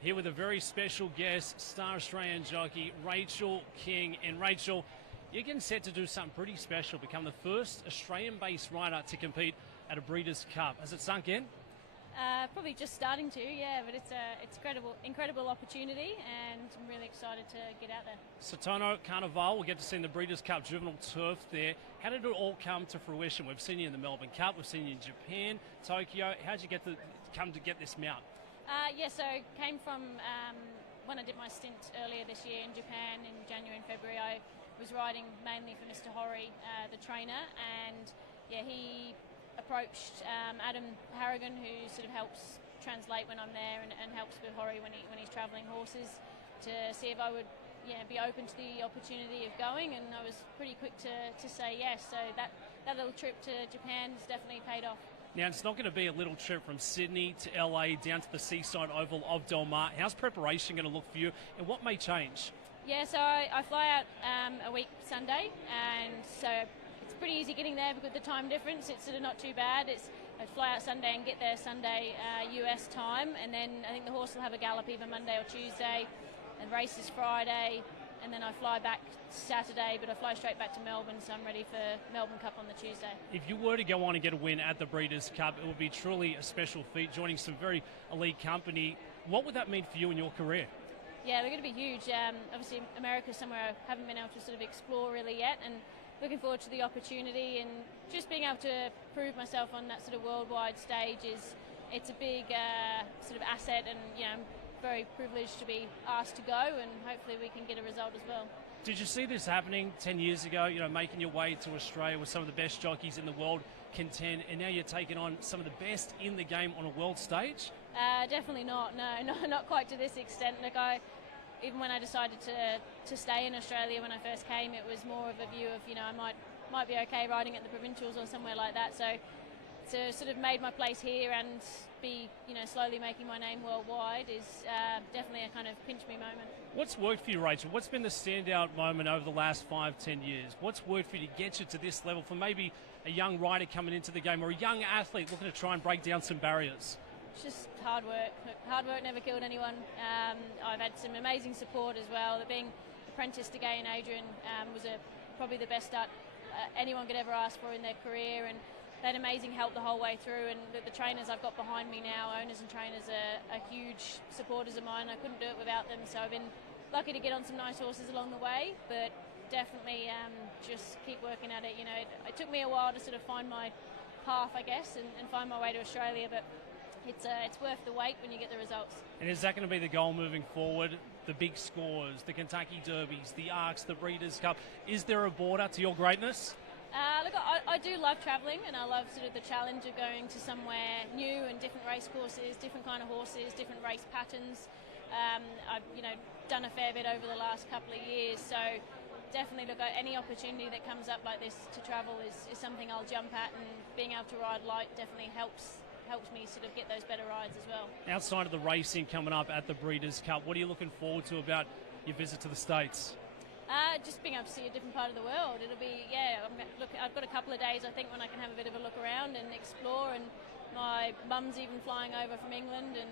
Here with a very special guest, star Australian jockey Rachel King. And Rachel, you're getting set to do something pretty special, become the first Australian-based rider to compete at a Breeders Cup. Has it sunk in? Probably just starting to, yeah, but it's incredible opportunity, and I'm really excited to get out there. SATONO CARNAVAL, we'll get to see in the Breeders Cup Juvenile Turf there. How did it all come to fruition? We've seen you in the Melbourne Cup, we've seen you in Japan, Tokyo. How did you come to get this mount? So came from when I did my stint earlier this year in Japan in January and February. I was riding mainly for Mr. Horry, the trainer, and yeah, he approached Adam Harrigan, who sort of helps translate when I'm there and helps with Horry when he's travelling horses, to see if I would be open to the opportunity of going, and I was pretty quick to say yes. So that little trip to Japan has definitely paid off. Now, it's not going to be a little trip from Sydney to LA down to the seaside oval of Del Mar. How's preparation going to look for you, and what may change? Yeah, so I fly out a week Sunday, and so it's pretty easy getting there because the time difference, it's sort of not too bad. I fly out Sunday and get there Sunday US time, and then I think the horse will have a gallop either Monday or Tuesday, and race is Friday, and then I fly back Saturday, but I fly straight back to Melbourne, so I'm ready for Melbourne Cup on the Tuesday. If you were to go on and get a win at the Breeders' Cup, it would be truly a special feat, joining some very elite company. What would that mean for you in your career? Yeah, they're going to be huge. Obviously, America's somewhere I haven't been able to sort of explore really yet, and looking forward to the opportunity, and just being able to prove myself on that sort of worldwide stage it's a big sort of asset, and I'm very privileged to be asked to go, and hopefully we can get a result as well. Did you see this happening 10 years ago, making your way to Australia with some of the best jockeys in the world contend, and now you're taking on some of the best in the game on a world stage? Definitely not, no, not quite to this extent. Look, even when I decided to stay in Australia when I first came, it was more of a view of, I might be okay riding at the provincials or somewhere like that. So to sort of made my place here and be, slowly making my name worldwide is definitely a kind of pinch me moment. What's worked for you, Rachel? What's been the standout moment over the last 5-10 years? What's worked for you to get you to this level for maybe a young rider coming into the game or a young athlete looking to try and break down some barriers? It's just hard work. Hard work never killed anyone. I've had some amazing support as well. Being apprenticed to Gay and Adrian was probably the best start anyone could ever ask for in their career, and they had amazing help the whole way through, and the trainers I've got behind me now, owners and trainers, are huge supporters of mine. I couldn't do it without them, so I've been lucky to get on some nice horses along the way, but definitely just keep working at it. It took me a while to sort of find my path, I guess, and find my way to Australia, but it's worth the wait when you get the results. And is that going to be the goal moving forward? The big scores, the Kentucky Derbies, the Arcs, the Breeders' Cup. Is there a border to your greatness? Look, I do love travelling, and I love sort of the challenge of going to somewhere new and different race courses, different kind of horses, different race patterns. I've done a fair bit over the last couple of years, so definitely look at any opportunity that comes up like this to travel is something I'll jump at, and being able to ride light definitely helps me sort of get those better rides as well. Outside of the racing coming up at the Breeders' Cup, what are you looking forward to about your visit to the States? Just being able to see a different part of the world. It'll be, I've got a couple of days, I think, when I can have a bit of a look around and explore, and my mum's even flying over from England, and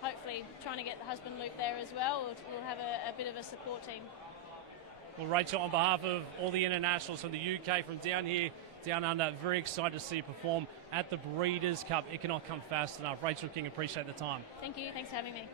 hopefully trying to get the husband Luke there as well. We'll have a bit of a support team. Well, Rachel, on behalf of all the internationals from the UK, from down here, down under, very excited to see you perform at the Breeders' Cup. It cannot come fast enough. Rachel King, appreciate the time. Thank you. Thanks for having me.